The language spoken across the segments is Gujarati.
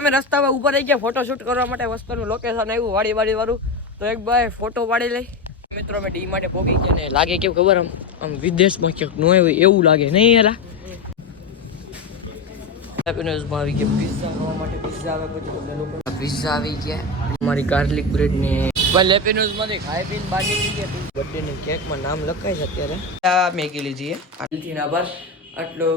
અમે રસ્તા પર ઊભા રહી ગયા ફોટો શૂટ કરવા માટે. વસ્તુનું લોકેશન આવ્યું વાડી વાળું, તો એક ભાઈ ફોટો પાડી લઈ. મિત્રો અમે ડી માટે પહોંચી ગયા ને લાગે કેવું ખબર, આમ વિદેશમાં ક્યાંક ન હોય એવું લાગે નહીં યાર. આવી ગયા પિઝા ખાવા માટે. પિઝા આવે પછી પિઝા આવી ગયા. અમારી ગાર્લિક બ્રેડ ને લેપિનોઝ માંથી ખાઈ પીને બહાર નીકળી ગયા. બર્થડે ની કેક માં નામ લખાય છે અત્યારે. આ મેગી લીધી છે. આભાર આટલો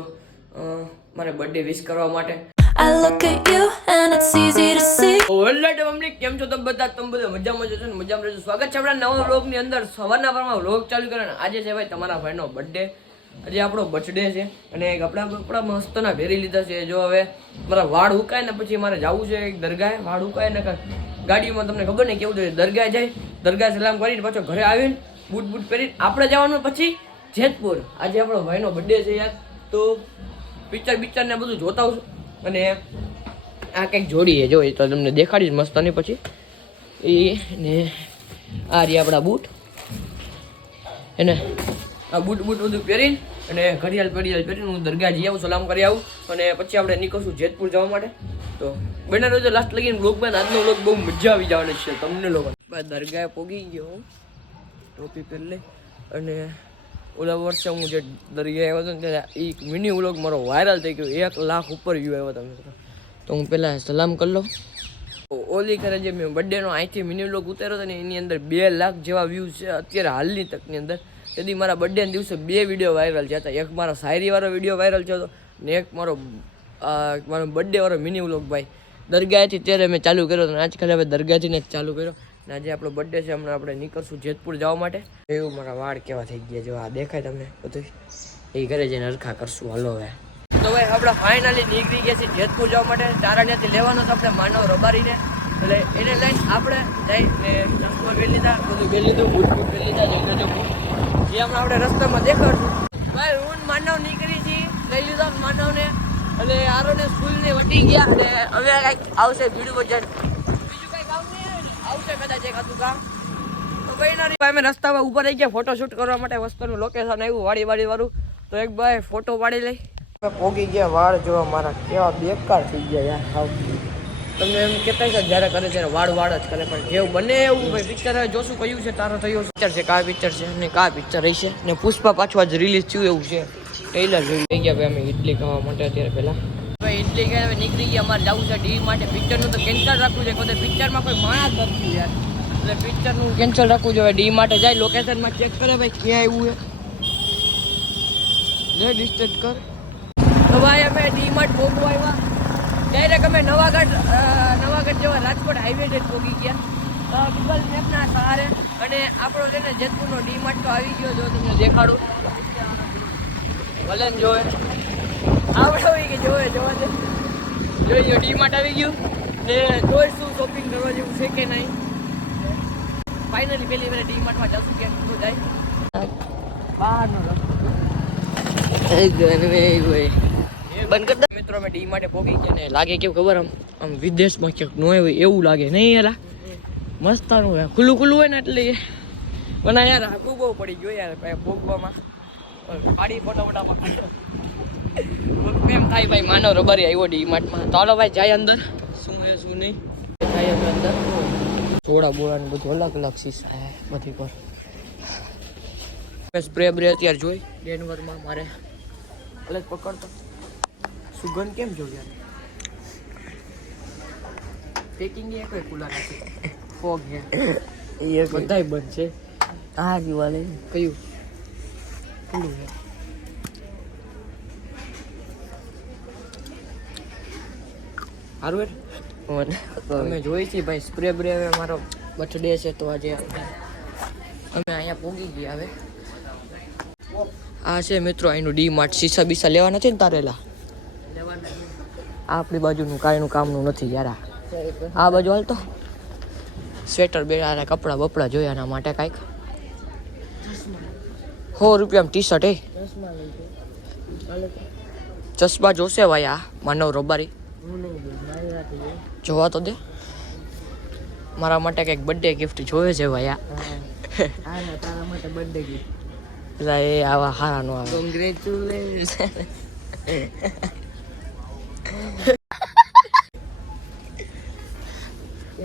મારે બર્થડે વિશ કરવા માટે. I look at you and it's easy to see. Already mummy કેમ છો તમે બધા મજામાં છો ને? મજામાં રહેજો. સ્વાગત છે આપણા નવા વ્લોગ ની અંદર. સવારના પરમાં વ્લોગ ચાલુ કરે ને આજે છે ભાઈ તમારા ભાઈનો બર્થડે. આજે આપણો બર્થડે છે અને કપડા મસ્તના પહેરી લીધા છે. જો હવે મારા વાળ ઉકાય ને પછી મારે જવું છે એક દરગાહે. વાળ ઉકાય ને ગાડીમાં તમને ખબર નહીં કેવું થયું. દરગાહ જાય, દરગાહ સલામ કરીને પાછો ઘરે આવીને બૂટ પહેરીને આપણે જવાનું પછી જેતપુર. આજે આપણો ભાઈનો બર્થડે છે યાર, તો પિક્ચર ને બધું જોતા છું. અને આ કંઈક જોડી છે જો, એ તો તમને દેખાડીશ મસ્ત. અને પછી એ ને આ રહી આપણા બૂટ, એને આ બૂટ બધું પહેરીને અને ઘડિયાળ પહેરીને હું દરગાહ જઈ આવું, સલામ કરી આવું અને પછી આપણે નીકળશું જેતપુર જવા માટે. તો બેના રોજ લાસ્ટ લગીને બ્લોગમાં આજનો બ્લોગ બહુ મજા આવી જવાની છે તમને લોકો. દરગાહે પોગી ગયો હું, ટોપી પહેરી લઈ. અને ઓલા વર્ષે હું જે દરગાહે આવ્યો હતો ને ત્યારે એક મિની વ્લોગ મારો વાયરલ થઈ ગયો. 1 લાખ ઉપર વ્યૂ આવ્યો હતા મિત્રો. તો હું પહેલાં સલામ કરી લઉં. ઓલી ખરે જે મેં બર્થડેનો અહીંથી મિની વ્લોગ ઉતાર્યો હતો ને એની અંદર 2 લાખ જેવા વ્યૂઝ છે અત્યારે હાલની તકની અંદર. તેથી મારા બર્થડેના દિવસે 2 વિડીયો વાયરલ થયા હતા. એક મારો શાયરીવાળો વિડીયો વાયરલ થયો હતો ને એક મારો બર્થડેવાળો મિની વ્લોગ ભાઈ દરગાહથી ત્યારે મેં ચાલુ કર્યો હતો. આજકાલ હવે દરગાહથી જ ચાલુ કર્યો. ને આજે આપણો બર્થડે છે, હમણાં આપણે નીકળશું જેતપુર જવા માટે. એવું મારા વાળ કેવા થઈ ગયા જો આ દેખાય તમને બધું, એ ઘરે જઈને હરખા કરશું. હાલો હવે તો ભાઈ આપણે ફાઇનલી નીકળી ગયા છીએ જેતપુર જવા માટે. તારાણ્યાથી લેવાનો તો આપણે માનવ રબારીને, એટલે એને લઈને આપણે જઈને ચશ્મા પહેરી લીધા, બધું પહેરી લીધું, બૂટ પહેરી લીધા. જે હમણાં આપણે રસ્તામાં દેખાડશું. ભાઈ હું માનવ નીકળી છીએ, લઈ લીધો માનવને. એટલે આરોને સ્કૂલને વટી ગયા અને હવે કંઈક આવશે ભીડ બજાર. આવશે કદાચ એકાદું કામ. તો ભાઈ અમે રસ્તા પર ઊભા રહી ગયા ફોટો શૂટ કરવા માટે. વસ્તુનું લોકેશન આવ્યું વાડી વાળું, તો એક ભાઈ ફોટો પાડી લઈ. પોગી ગયા. વાળ જોવા મારા કેવા બેકાર થઈ ગયા યાર. હાવ તમને એમ કહેતા છે જ્યારે કરે ત્યારે વાળ જ કરે, પણ જેવું બને એવું ભાઈ પિક્ચર જોશું કયું છે તારો થયો પિક્ચર છે, કા પિક્ચર છે ને કા પિક્ચર રહેશે. ને પુષ્પા પાછું આજ રિલીઝ થયું એવું છે. ટ્રેલર જોઈ થઈ ગયા ભાઈ અમે ઇડલી ખાવા માટે. અત્યારે પહેલાં ભાઈ ઇડલી ખાઈ હવે નીકળી ગયા. અમારે જવું છે ડી માટે. પિક્ચરનું તો કેન્સલ રાખવું છે, કોઈ પિક્ચરમાં કોઈ માણસ નથી યાર, એટલે પિક્ચરનું કેન્સલ રાખવું જોઈએ. ડી માટે જાય, લોકેશનમાં ચેક કરે ભાઈ ક્યાં આવ્યું છે, ડિસ્ટર્બ કર. તો ભાઈ અમે ડી માર્ટ પહોંચવા આવ્યા. ડાયરેક્ટ અમે નવાગઢ જેવા રાજકોટ હાઈવે જ પહોંચી ગયા ગૂગલ મેપના સહારે. અને આપણો છે ને જેતપુરનો ડી માર્ટ તો આવી ગયો. જો તમને દેખાડું, ભલે ને જોવે આવડે કે જોવે જોઈ ગયો. ડી માર્ટ આવી ગયું ને જોઈશું શોપિંગ કરવા જેવું છે કે નહીં. ફાઇનલી પહેલી વાર ડી માર્ટમાં જશું ક્યાંક બધું જાય. બહારનો રસ્તો બંધ કરતા. મિત્રો અમે ડી માટે પહોંચી ગયા ને લાગે કેવું ખબર, આમ વિદેશમાં ક્યાંક ન હોય એવું લાગે નહીં યાર. મસ્તાનું હોય, ખુલ્લું હોય ને એટલે પણ યાર આખું બહુ પડી ગયો યાર ભોગવામાં. પાડી ફોટા એમ થાય ભાઈ માનવ રબારી આવ્યો ડી માર્ટમાં. તો હાલો ભાઈ જાય અંદર, શું છે શું નહીં થાય અમે અંદર. થોડા બોળા ને બધું અલગ શીશા બધી પર. સ્પ્રે અત્યારે જોઈ ડેનવરમાં મારે અલગ પકડતો સુગંધ કેમ જો યાર. પેકિંગ એ કોઈ ખુલ્લા નથી, ફોગ છે એ બધાય બંધ છે. આ જીવાલે કયું ખુલ્લું છે. સારું અમે જોઈ છીએ ભાઈ સ્પ્રે હવે મારો બર્થડે છે તો આજે અમે અહીંયા પોગી ગયા. હવે આ છે મિત્રો અહીંનું ડી માર્ટ. શીશા બીસા લેવા નથી ને તારેલા, આપણી બાજુનું કાંઈનું કામનું નથી યાર. આ બાજુ હાલતો સ્વેટર બે કપડાં બપડા જોયા એના માટે કાંઈક 100 રૂપિયામાં ટી શર્ટ. ચશ્મા જોશે ભાઈ આ માનવ રબારી જોવા તો દે. મારા માટે કંઈક બર્થડે ગિફ્ટ જોવે છે ભાઈ આ. તારા માટે બર્થડે ગિફ્ટ એ આવા હારા નો આવે. કોંગ્રેચ્યુલેશન.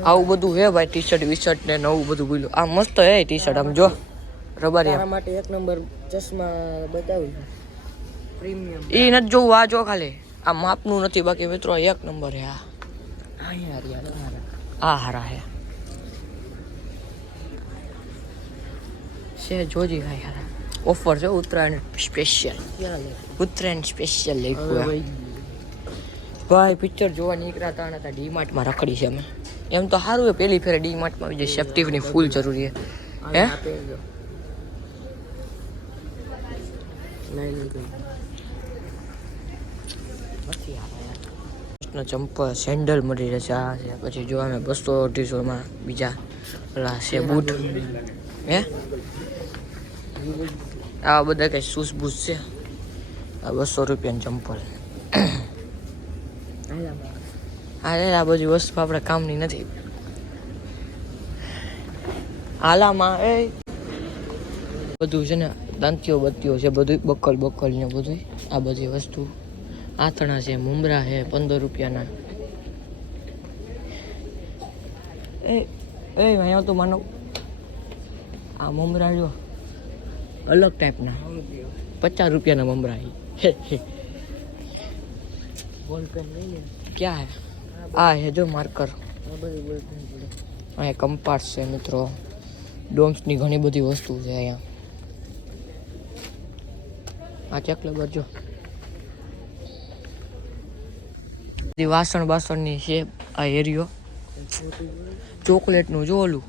આવું બધું હે ભાઈ, ટી શર્ટ વિશર્ટ ને નવું બધું બોલ્યું. આ મસ્ત હે ટી શર્ટ, આમ જો રબારિયા માટે 1 નંબર ચશ્મા બતાવું પ્રીમિયમ. એ નથી જોવું, આ જો ખાલી આ માપનું નથી, બાકી મિત્રો 1 નંબર હે. આ હારા હે છે, જોજી ભાઈ હારા. ઓફર છે ઉત્તરાયણ સ્પેશિયલ, ઉત્તરાયણ સ્પેશિયલ લખ્યું ભાઈ. પિક્ચર જોવા નીકળ્યા હતા ને ડી માર્ટમાં રખડી છે અમે. એમ તો સારું છે, પહેલી ફેરે ડી માર્ટમાં આવી જાય, સેફ્ટીની ફૂલ જરૂરી છે. હે ચંપલ સેન્ડલ મળી રહેશે. આ છે પછી જો અમે 200-250 બીજા ઓલા છે બૂટ. હે આ બધા કઈ શૂઝ બૂઝ છે. આ 200 રૂપિયાની ચંપલ. આ બધી વસ્તુ આપણે કામની નથી. હાલામાં એ બધું છે ને, દાંતીઓ બત્તીઓ છે, બધું બકલ ને બધું. આ બધી વસ્તુ આથણા છે, મુમરા છે 15 રૂપિયાના. અહીંયા તો માનો આ મમરા જો અલગ ટાઈપના 50 રૂપિયાના મમરા. બોલપેન નહીં ને, ક્યાં હે? આ હે જો માર્કર. અહીંયા કંપાસ છે મિત્રો, ડોમ્સની ઘણી બધી વસ્તુ છે અહીંયા. આ ચેકલેબર જો વાસણ બાસણની છે. આ એરિયો ચોકલેટનું જો ઓલું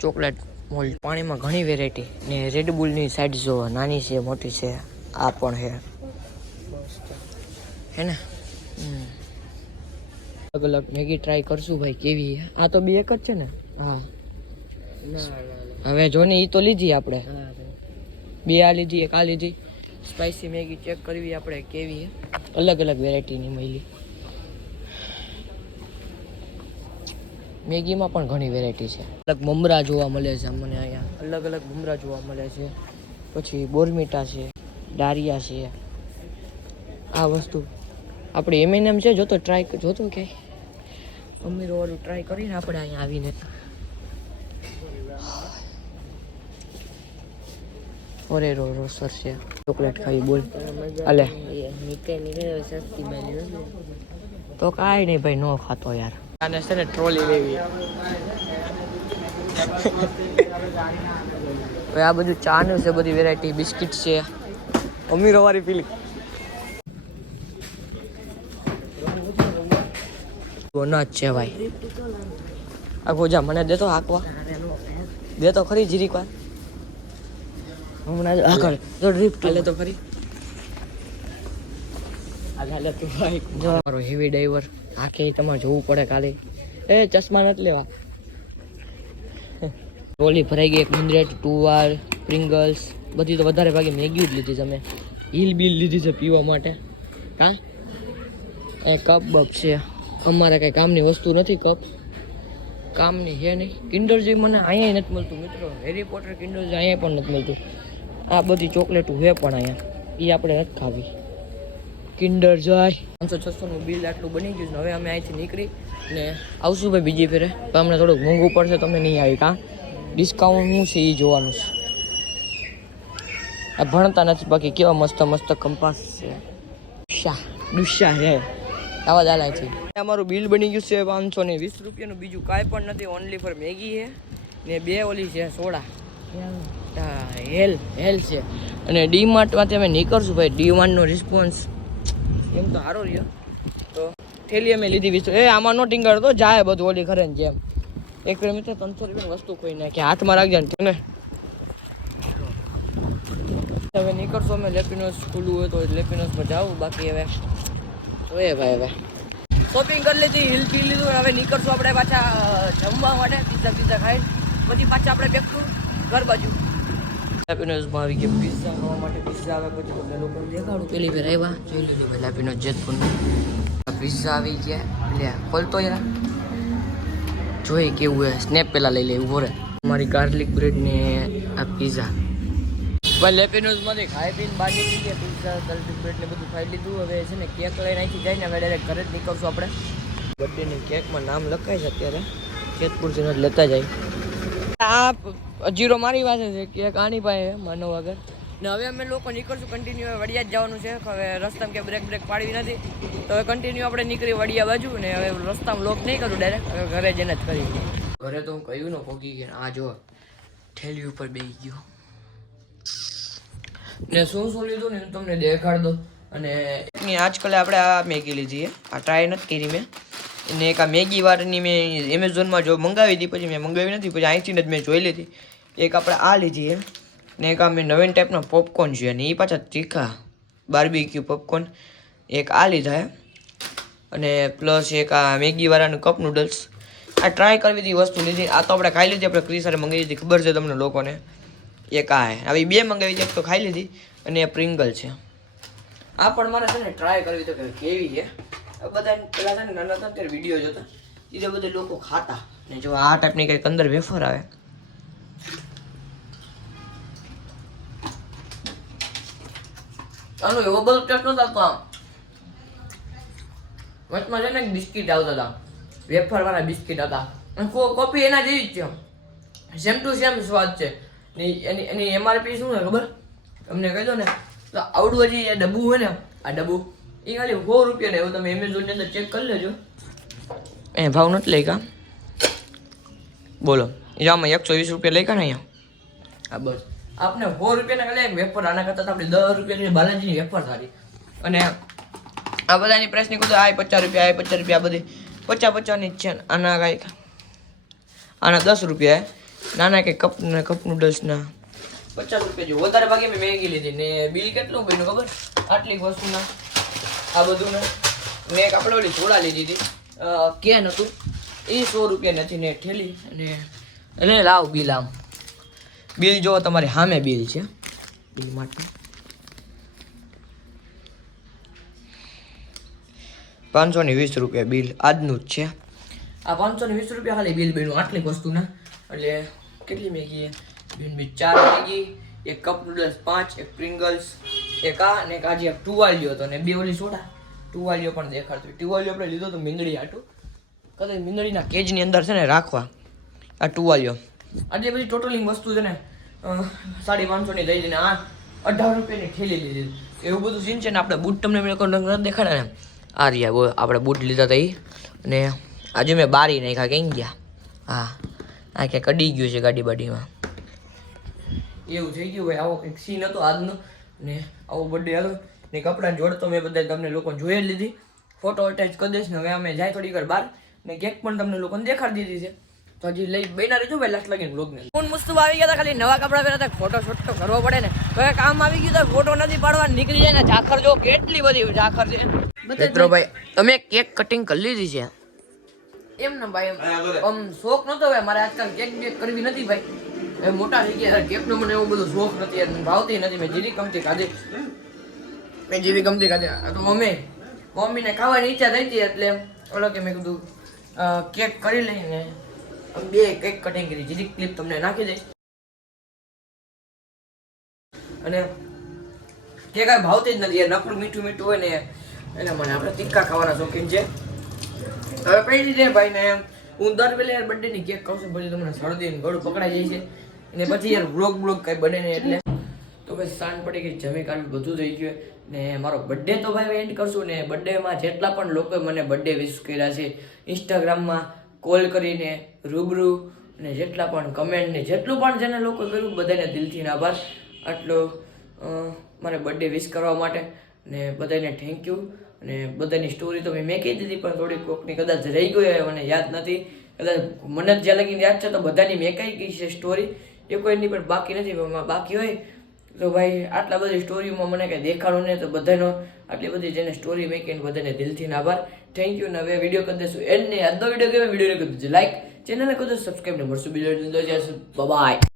ચોકલેટ મોલ્ડ. પાણીમાં ઘણી વેરાયટી ને રેડબુલની સાઈડ જો નાની છે મોટી છે. આ પણ હે ને. અલગ અલગ મેગી ટ્રાય કરશું ભાઈ કેવી. આ તો બે એક જ છે ને. હા હવે જો ને, એ તો લીધી આપણે, બે આ લીધી, એક આ લીધી. સ્પાઈસી મેગી ચેક કરવી આપણે કેવી. અલગ અલગ વેરાયટીની મળી. મેગીમાં પણ ઘણી વેરાયટી છે. અલગ મમરા જોવા મળે છે મને અહીંયા, અલગ અલગ મમરા જોવા મળે છે. પછી બોર્મિટા છે, ડારિયા છે. આ વસ્તુ આપણે M&M છે, જોતો ટ્રાય જોતો કે અમીરો વાળું ટ્રાય કરીને આપણે અહીંયા આવીને. ઓરેરો રોસર છે, ચોકલેટ ખાવી બોલ. અલે સસ્તી બની તો કાંઈ નહીં ભાઈ, નો ખાતો યાર. આને છે ને ટ્રોલી લેવી. ભાઈ આ બધું ચાનું છે, બધી વેરાયટી. બિસ્કિટ છે, અમીરો વાળી પીલી બોનસ છે ભાઈ. આ ગોજા મને દેતો હાકવા, દેતો ખરી જીરીક વાર હમણાં આગળ તો ડ્રિફ્ટ લે તો ખરી. આગળ તું ભાઈ મારો હેવી ડાઈવર આખે તમારે જોવું પડે કાલે. એ ચશ્મા નથી લેવા. ટ્રોલી ભરાઈ ગઈ. 100 ટુવાર પ્રિંગલ્સ બધી તો વધારે ભાગે મેગી જ લીધી છે અમે. હિલ બિલ લીધી છે પીવા માટે. કા એ કપ બપ છે. અમારે કઈ કામની વસ્તુ નથી. કપ કામની છે નહીં. કિન્ડર જોય મને અહીંયા નથી મળતું મિત્રો. હેરી પોટર કિન્ડર જોય અહીંયા પણ નથી મળતું. આ બધી ચોકલેટો છે પણ અહીંયા, એ આપણે નથી ખાવી. કિન્ડર જોય 500-600 બિલ આટલું બની ગયું છે. હવે અમે અહીંથી નીકળી ને આવશું ભાઈ બીજી ફેરે. તો અમને થોડુંક મોંઘું પડશે, તમને નહીં આવી. કાં ડિસ્કાઉન્ટ શું છે એ જોવાનું છે. આ ભણતા નથી, બાકી કેવા મસ્ત મસ્ત કંપાસ છે. ડુસ્સા છે આવા દાલાથી. અમારું બિલ બની ગયું છે 520 રૂપિયાનું. બીજું કાંઈ પણ નથી, ઓનલી ફોર મેગી છે ને 2 ઓલી છે સોડા. હા હેલ છે. અને ડી માર્ટમાંથી અમે નીકળશું ભાઈ. ડી માર્ટનો રિસ્પોન્સ એમ તો સારો રહ્યો. તો થેલી અમે લીધી 20. આમાં નો ટીંગર તો જાય બધું ઓલી ખરે ને જેમ. એક વાર મિત્ર 300 રૂપિયાની વસ્તુ કોઈ નાખે. હાથમાં રાખજે ને. હવે નીકળશું અમે. લેપિનોસ ખુલ્લું હોય તો લેપિનોસમાં જાવું. બાકી હવે જોઈએ ભાઈ. હવે શોપિંગ કરી લીધી, હિલ પી લીધું. હવે નીકળશું આપણે પાછા જમવા માટે. પીઝા ખાઈ પછી પાછા આપણે બેઠું ઘર બાજુ. લેપિનોસમાં આવી ગયા પીઝા ખાવા માટે. પીઝા આવે પછી તમને લોકોને દેખાડું. પેલી ફેર આવ્યા જોઈ લીધું ભાઈ લેપિનોસ જેતપુરનું. પીઝા આવી ગયા. લે ખોલતો યાર, જોઈએ કેવું હે. સ્નેપ પેલા લઈ લે. ઉભો રહે. અમારી ગાર્લિક બ્રેડ ને આ પીઝા ભાઈ લેપિનોસમાંથી ખાઈ પીને બહાર નીકળી ગયા. પીઝા ગાર્લિક બ્રેડ ને બધું ખાઈ લીધું. હવે છે ને કેક લઈને અહીંથી જાય ને હવે ડાયરેક્ટ ઘરે જ નીકળશું આપણે. બર્થડેની કેકમાં નામ લખાય છે અત્યારે. જેતપુરથી જ લેતા જાય. આ જીરો મારી પાસે છે કે એક આની પાસે માનવ આગળ. ને હવે અમે લોકો નીકળશું કન્ટિન્યુ વડિયા જ જવાનું છે. હવે રસ્તામાં કે બ્રેક પાડવી નથી તો હવે કન્ટિન્યુ આપણે નીકળી વડિયા બાજુ. ને હવે રસ્તામાં લોક નહીં કરું ડાયરેક્ટ, હવે ઘરે જઈને જ કરી. ઘરે તો હું કહ્યું ને પોગી ગયા. આ જો ઠેલી ઉપર બેસી ગયો ને શું લીધું ને તમને દેખાડ દો. અને આજકાલ આપણે આ મેગી લીધી છે, આ ટ્રાય નથી કરી મેં. અને એક આ મેગી વાળની મેં એમેઝોનમાં જો મંગાવી હતી, પછી મેં મંગાવી નથી, પછી અહીંથી જ મેં જોઈ લીધી. એક આપણે આ લીધી છે ને એક આ મેં નવીન ટાઈપના પોપકોર્ન છે અને એ પાછા તીખા બાર્બીક્યુ પોપકોર્ન. એક આ લીધા છે અને પ્લસ એક આ મેગીવાળાનું કપ નૂડલ્સ. આ ટ્રાય કરવી હતી વસ્તુ લીધી. આ તો આપણે ખાઈ લીધી, આપણે ક્રિસારે મંગાવી હતી, ખબર છે તમને લોકોને. એક આ આવી બે મંગાવી હતી, એક તો ખાઈ લીધી અને પ્રિંગલ છે. આ પણ મારે છે ને ટ્રાય કરવી તો કે કેવી છે. બધા પેલા છે ને નાના હતા ત્યારે વિડીયો જોતા, એ બધા લોકો ખાતા. ને જો આ ટાઈપની કંઈક અંદર વેફર આવે. આનું એવો બધો ટેસ્ટ નતો આવતો. આમ વચમાં છે ને બિસ્કિટ આવતા હતા, વેફર વાળા બિસ્કિટ હતા. અને કોફી એના જેવી જ છે, સેમ ટુ સેમ સ્વાદ છે. એની MRP શું છે ખબર તમને કહી દો ને તો આવડું હજી એ ડબ્બુ હોય ને, આ ડબ્બુ એ ખાલી 100 રૂપિયા ને. એવું તમે એમેઝોનની અંદર ચેક કરી લેજો, એ ભાવ નથી લઈ કા. બોલો એ આમાં 120 રૂપિયા લઈ કા ને અહીંયા. હા બસ આપણે 100 રૂપિયાના ખાલી એક વેફર. આના કરતાં આપણે 10 રૂપિયાની બાલાજીની વેફર સારી. અને આ બધાની પ્રાઇસની કહું તો આ 50 રૂપિયા, આ 50 રૂપિયા, બધી 50-50ની જ છે. આના કાંઈક આના 10 રૂપિયા, નાના કંઈક કપ નૂડલ્સના 50 રૂપિયા જેવું. વધારે ભાગે મેં મેગી લીધી ને બિલ કેટલું બન્યું ખબર? આટલી વસ્તુના આ બધું ને. મેં એક આપણે ઓલી સોડા લીધી હતી, કેન હતું, એ 100 રૂપિયા નથી ને ઠેલી. અને એટલે લાવ બિલ. આમ બિલ જો તમારે સામે બિલ છે, બિલ માટે 520 રૂપિયા બિલ આજનું જ છે. આ 520 રૂપિયા ખાલી બિલ બન્યું આટલી વસ્તુના. એટલે કેટલી મેગી છે? 4 મેગી, એક કપ નૂડલ્સ 5, એક પ્રિંગલ્સ, એક આ અને એક આજે એક ટુવાલિયો હતો ને 2 ઓલી સોડા. ટુવાલિયો પણ દેખાડતો. ટુવાલિયો આપણે લીધો તો મીંદડી આટું, કદાચ મીંદડીના કેજની અંદર છે ને રાખવા આ ટુવાલિયો. આજે બધી ટોટલિંગ વસ્તુ છે ને 550ની થઈ છે ને આ 18 રૂપિયાની ઠેલી લીધી. એવું બધું સીન છે ને. આપણે બૂટ તમને મેં દેખાડે ને, આ રહ્યા બોલ આપણે બૂટ લીધા હતા એ. અને આજે મેં બારી નાખ્યા, ક્યાં ગયા? હા આ ક્યાંક અડી ગયું છે ગાડી બાડીમાં, એવું થઈ ગયું ભાઈ. આવો કંઈક સીન હતો આજનો ને આવો બર્થડે હતો ને. કપડાં જોડતો મેં બધા તમને લોકો જોઈ જ લીધી, ફોટો અટેચ કરી દઈશ ને. હવે અમે જાય થોડી વાર બહાર ને કેક પણ તમને લોકોને દેખાડી દીધી છે. તો હજી લઈ બેના રહેજો ભાઈ લાસ્ટ લાગીને બ્લોગને. ફોન મસ્ત આવી ગયા હતા, ખાલી નવા કપડાં પહેર્યા હતા, ફોટો શૂટ તો કરવો પડે ને. હવે કામ આવી ગયું તો ફોટો નથી પાડવા, નીકળી જાય ને. ઝાખર જો કેટલી બધી ઝાખર છે મિત્રો. ભાઈ તમે કેક કટિંગ કરી લીધી છે એમ ને ભાઈ? આમ શોખ નતો ભાઈ મારે આજકાલ કેક બેક કરવી નથી ભાઈ. હવે મોટા થઈ ગયા, કેકનો મને એવો બધો શોખ નથી, ભાવતી નથી. મેં જીરી ગમતી ખાધી, તો મમ્મીને ખાવાની ઈચ્છા થઈ હતી એટલે ઓલો કે મેં કીધું કેક કરી લઈને 2 કેક કટિંગ કરી. જીરી ક્લિપ તમને નાખી દઈશ. અને કેક કાંઈ ભાવતી જ નથી, નકરું મીઠું મીઠું હોય ને એટલે મને આપણે તીખા ખાવાના શોખીન છે. હવે પહેલી છે ભાઈ ને હું દર વેલે યાર બર્થડે ની કેક ખાઉં છું, પછી તમને શરદી ને ગળું પકડાઈ જાય છે અને પછી યાર બ્લોગ કઈ બને નહીં. એટલે તો ભાઈ સાંજ પડી ગઈ, જમી કાઢું, બધું થઈ ગયું ને મારો બર્થડે તો ભાઈ એન્ડ કરશું ને. બર્થડેમાં જેટલા પણ લોકોએ મને બર્થડે વિશ કર્યા છે ઇન્સ્ટાગ્રામમાં કોલ કરીને રૂબરૂ ને જેટલા પણ કમેન્ટ ને જેટલું પણ જેને લોકો કર્યું બધાને દિલથી આભાર. આટલો મારે બર્થડે વિશ કરવા માટે ને બધાને થેન્ક યુ. અને બધાની સ્ટોરી તો મેં કહી દીધી પણ થોડી કોકની કદાચ રહી ગઈ હોય, મને યાદ નથી. કદાચ મને જ્યાં લગીને યાદ છે તો બધાની મેં કહી ગઈ છે સ્ટોરી, એ કોઈની પણ બાકી નથી. બાકી હોય તો ભાઈ આટલા બધી સ્ટોરીમાં મને કંઈ દેખાડું નહીં, તો બધાનો આટલી બધી જેને સ્ટોરી મેકીને બધાને દિલથી આભાર, થેન્ક યુ. ને હવે વિડીયો કરી દઈશું એન્ડ ને આજનો વિડીયો ગમે વિડીયોને કરી દેજો લાઈક, ચેનલને કરી દો સબસ્ક્રાઈબ ને મળશું બીજો બાય.